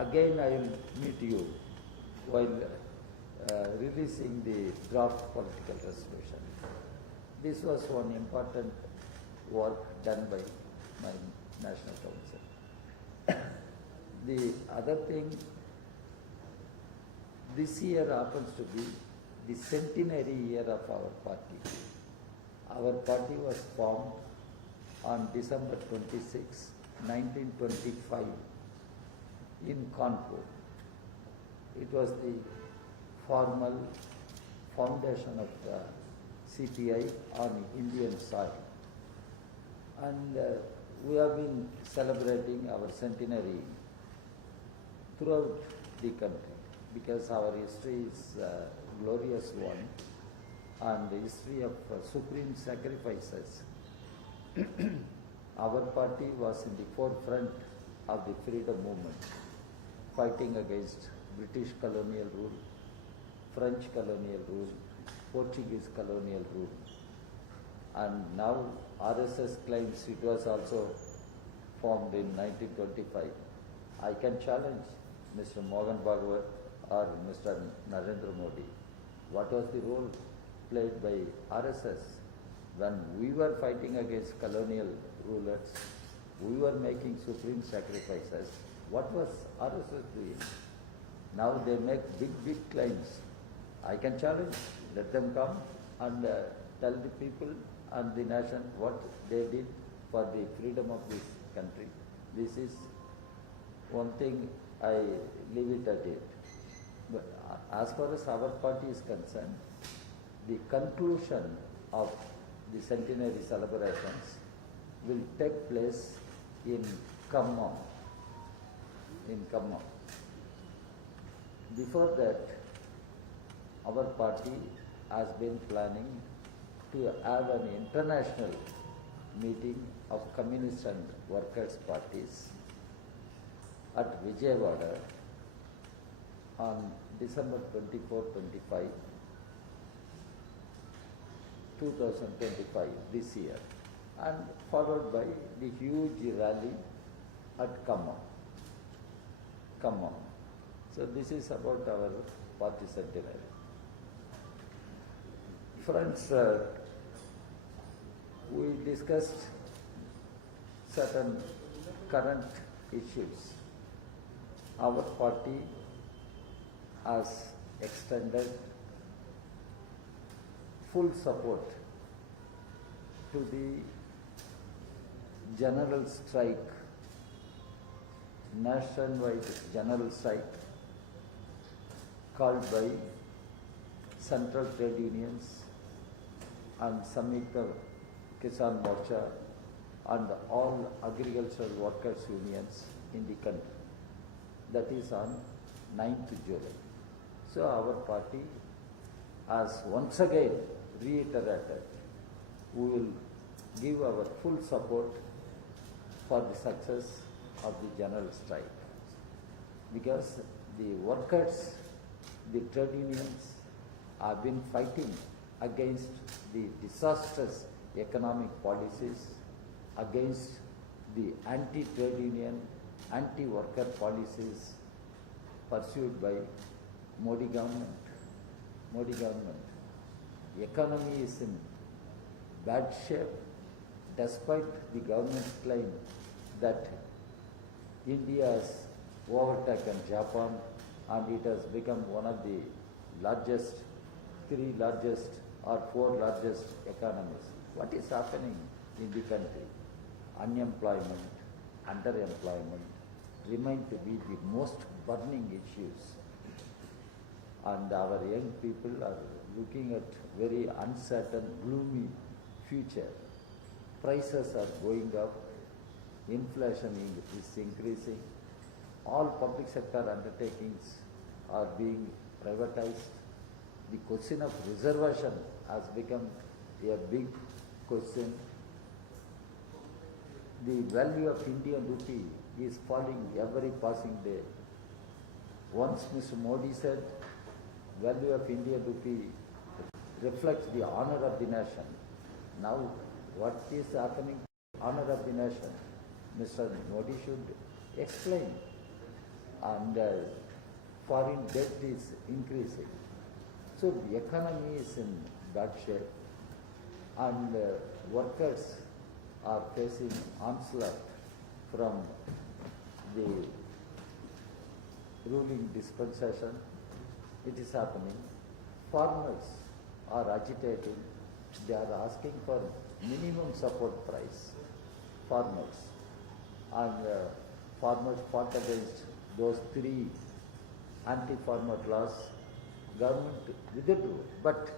again I will meet you while releasing the draft political resolution. This was one important work done by my National Council. The other thing, this year happens to be the centenary year of our party. Our party was formed on December 26, 1925 in Kanpur. It was the formal foundation of the CPI on Indian soil. And we have been celebrating our centenary throughout the country because our history is a glorious one and the history of supreme sacrifices. Our party was in the forefront of the freedom movement, fighting against British colonial rule, French colonial rule, Portuguese colonial rule. And now RSS claims it was also formed in 1925. I can challenge Mr. Mohan Bhagwat or Mr. Narendra Modi. What was the role played by RSS when we were fighting against colonial rulers? We were making supreme sacrifices. What was RSS doing? Now they make big claims. I can challenge. Let them come and tell the people and the nation what they did for the freedom of this country. This is one thing, I leave it at it. But as far as our party is concerned, the conclusion of the centenary celebrations will take place in Khammam. Before that, our party has been planning to have an international meeting of communist and workers' parties at Vijayawada on December 24-25, 2025, this year, and followed by the huge rally at Khammam. So this is about our party centenary. Friends, we discussed certain current issues. Our party has extended full support to the general strike, nationwide general strike called by central trade unions and Samyukta Kisan Morcha and all agricultural workers unions in the country. That is on 9th July. So our party has once again reiterated we will give our full support for the success of the general strike, because the workers, the trade unions have been fighting against the disastrous economic policies, against the anti-trade union, anti-worker policies pursued by Modi government. Economy is in bad shape, despite the government's claim that India has overtaken Japan and it has become one of the largest, 3 largest or 4 largest economies. What is happening in the country? Unemployment, underemployment remain to be the most burning issues. And our young people are looking at very uncertain, gloomy future. Prices are going up, inflation is increasing, all public sector undertakings are being privatized. The question of reservation has become a big question. The value of Indian rupee is falling every passing day. Once Mr. Modi said, value of Indian rupee reflects the honor of the nation. Now, what is happening to the honor of the nation? Mr. Modi should explain. and foreign debt is increasing. So the economy is in bad shape, and workers are facing onslaught from the ruling dispensation. It is happening. Farmers are agitating. They are asking for minimum support price. Farmers. And farmers fought against those 3 anti-farmer laws. Government withdrew, but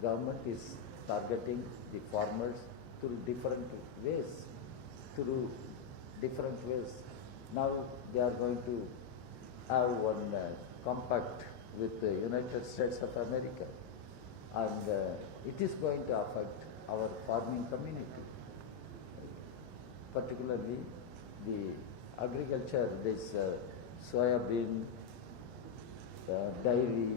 government is targeting the farmers through different ways. Now they are going to have one compact with the United States of America, and it is going to affect our farming community, particularly the agriculture, this soya bean, dairy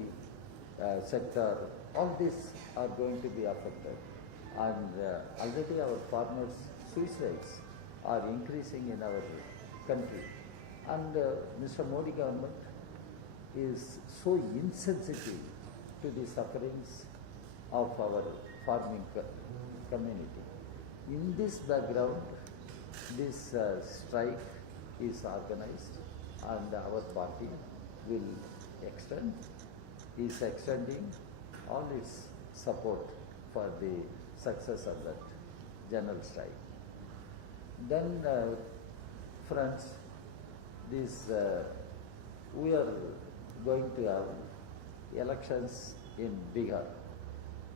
sector, all these are going to be affected. And already our farmers' suicides are increasing in our country. And Mr. Modi government is so insensitive to the sufferings of our farming community. In this background, this strike is organized, and our party is extending all its support for the success of that general strike. Then, friends, we are going to have elections in Bihar,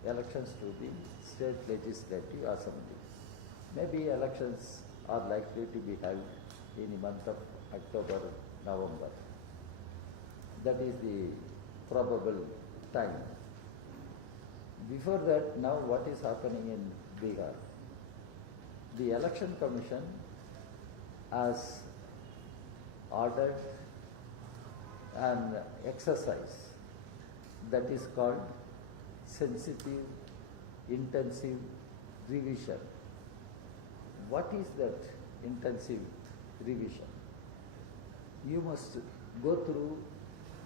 elections to the State Legislative Assembly. Maybe elections are likely to be held in the month of October, November. That is the probable time. Before that, now what is happening in Bihar? The Election Commission has ordered an exercise that is called sensitive, intensive revision. What is that intensive revision? You must go through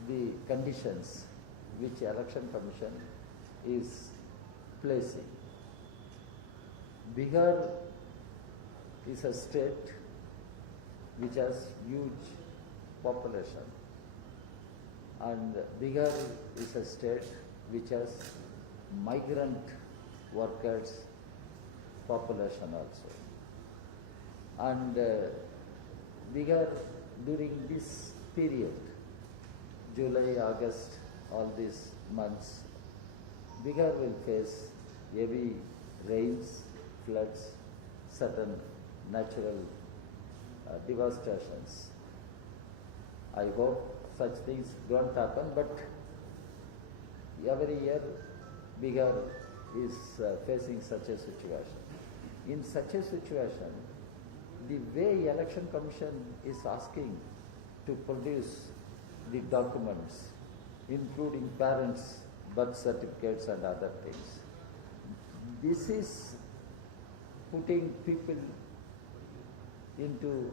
the conditions which Election Commission is placing. Bihar is a state which has huge population, and Bihar is a state which has migrant workers population also. And Bihar during this period, July, August, all these months, Bihar will face heavy rains, floods, certain natural devastations. I hope such things don't happen, but every year Bihar is facing such a situation. In such a situation, the way Election Commission is asking to produce the documents, including parents' birth certificates and other things, this is putting people into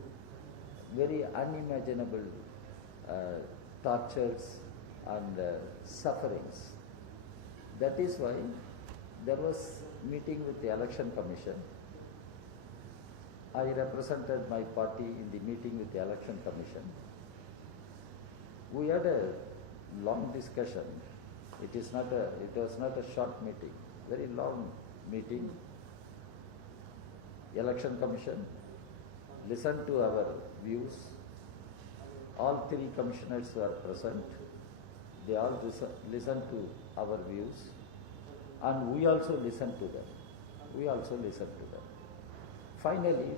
very unimaginable tortures and sufferings. That is why there was meeting with the Election Commission. I represented my party in the meeting with the Election Commission. We had a long discussion. It was not a short meeting, very long meeting. Election Commission listened to our views. All 3 commissioners were present. They all listened to our views, and we also listened to them. Finally,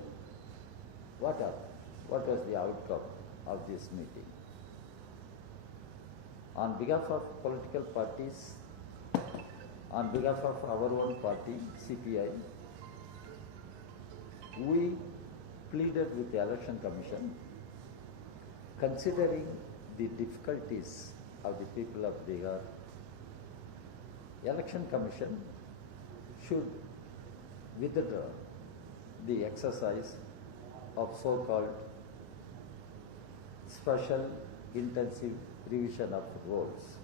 what happened? What was the outcome of this meeting? On behalf of political parties, on behalf of our own party, CPI, we pleaded with the Election Commission, considering the difficulties of the people of Bihar, Election Commission should withdraw the exercise of so-called special intensive revision of roles.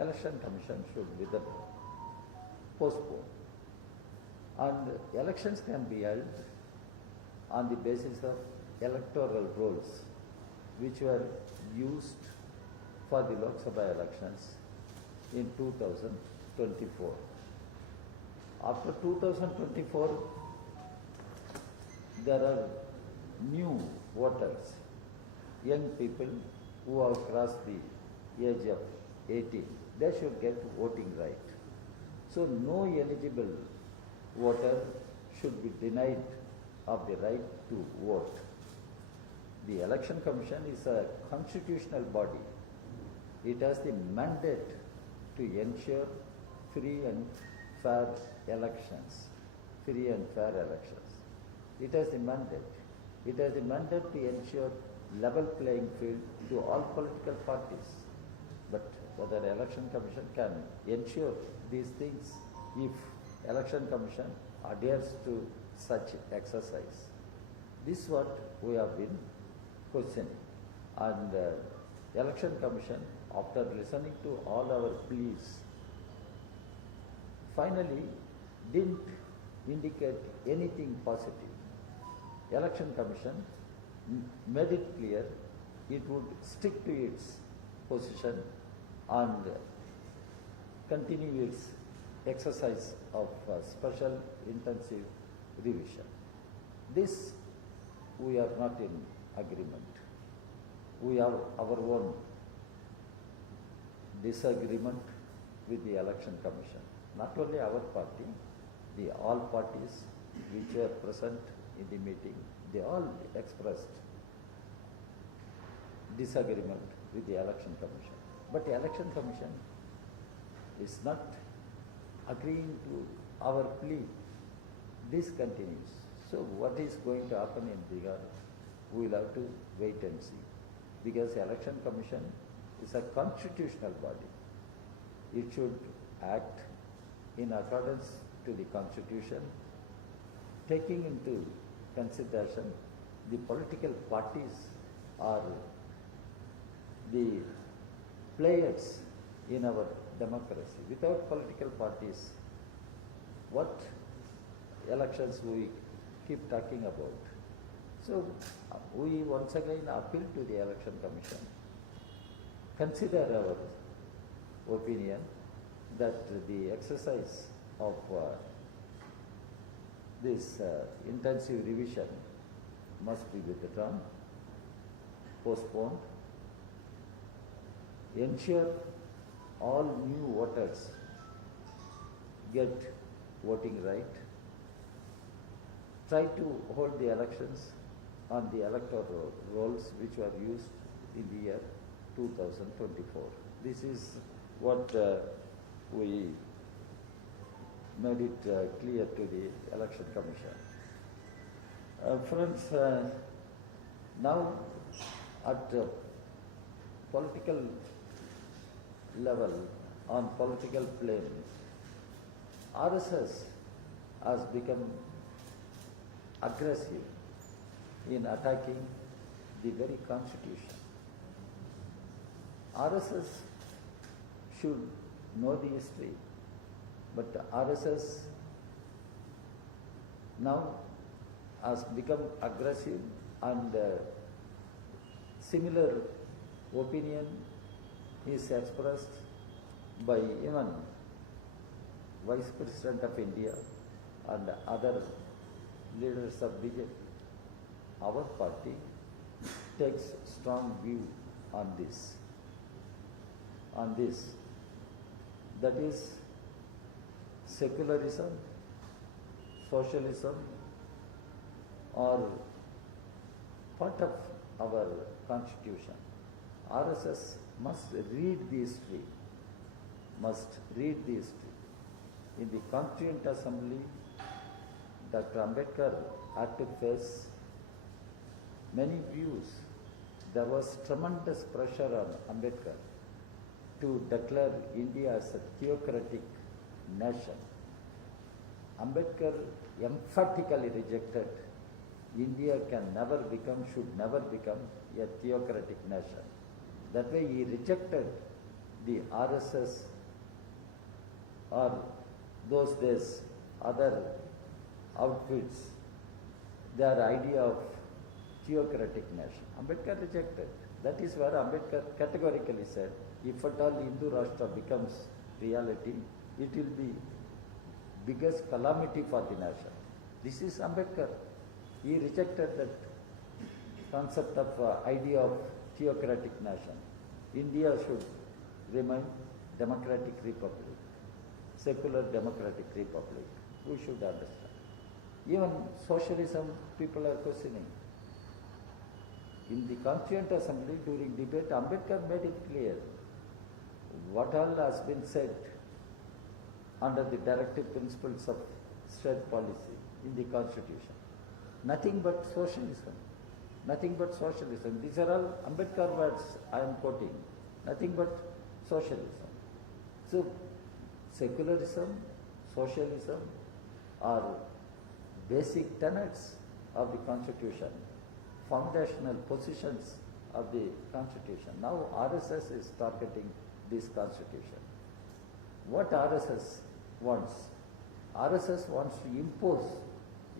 Election Commission should withdraw, postpone. And elections can be held on the basis of electoral rolls which were used for the Lok Sabha elections in 2024. After 2024, there are new voters, young people who have crossed the age of 18. They should get voting right. So no eligible voter should be denied of the right to vote. The Election Commission is a constitutional body. It has the mandate to ensure free and fair elections. Free and fair elections. It has the mandate. It has the mandate to ensure level playing field to all political parties. But whether Election Commission can ensure these things if Election Commission adheres to such exercise? This is what we have been questioning. And Election Commission, after listening to all our pleas, finally didn't indicate anything positive. Election Commission made it clear it would stick to its position and continue its exercise of special intensive revision. This we are not in agreement. We have our own disagreement with the Election Commission. Not only our party, the all parties which were present in the meeting, they all expressed disagreement with the Election Commission. But the Election Commission is not agreeing to our plea. This continues. So what is going to happen in Bihar, we will have to wait and see. Because the Election Commission is a constitutional body. It should act in accordance to the Constitution, taking into consideration the political parties are the players in our democracy. Without political parties, what elections we keep talking about? So we once again appeal to the Election Commission. Consider our opinion that the exercise of this intensive revision must be withdrawn, postponed, ensure all new voters get voting right, try to hold the elections on the electoral rolls which were used in the year 2024. This is what we made it clear to the Election Commission. Friends, now at political level, on political plane, RSS has become aggressive in attacking the very Constitution. RSS should know the history, but RSS now has become aggressive, and similar opinion is expressed by even Vice President of India and other leaders of BJP. Our party takes strong view on this. That is secularism, socialism are part of our Constitution. RSS must read the history, In the Constituent Assembly, Dr. Ambedkar had to face many views. There was tremendous pressure on Ambedkar to declare India as a theocratic nation. Ambedkar emphatically rejected India should never become a theocratic nation. That way he rejected the RSS or those days other outfits, their idea of theocratic nation. Ambedkar rejected. That is where Ambedkar categorically said, if at all Hindu Rashtra becomes reality, it will be biggest calamity for the nation. This is Ambedkar. He rejected that concept of idea of theocratic nation. India should remain democratic republic, secular democratic republic. We should understand. Even socialism, people are questioning. In the Constituent Assembly during debate, Ambedkar made it clear what all has been said under the directive principles of state policy in the Constitution. Nothing but socialism. Nothing but socialism. These are all Ambedkar words I am quoting. Nothing but socialism. So, secularism, socialism are basic tenets of the Constitution, foundational positions of the Constitution. Now RSS is targeting this Constitution. What RSS wants? RSS wants to impose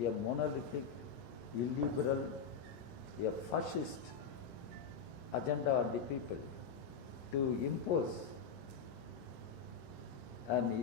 a monolithic, illiberal, a fascist agenda on the people, to impose an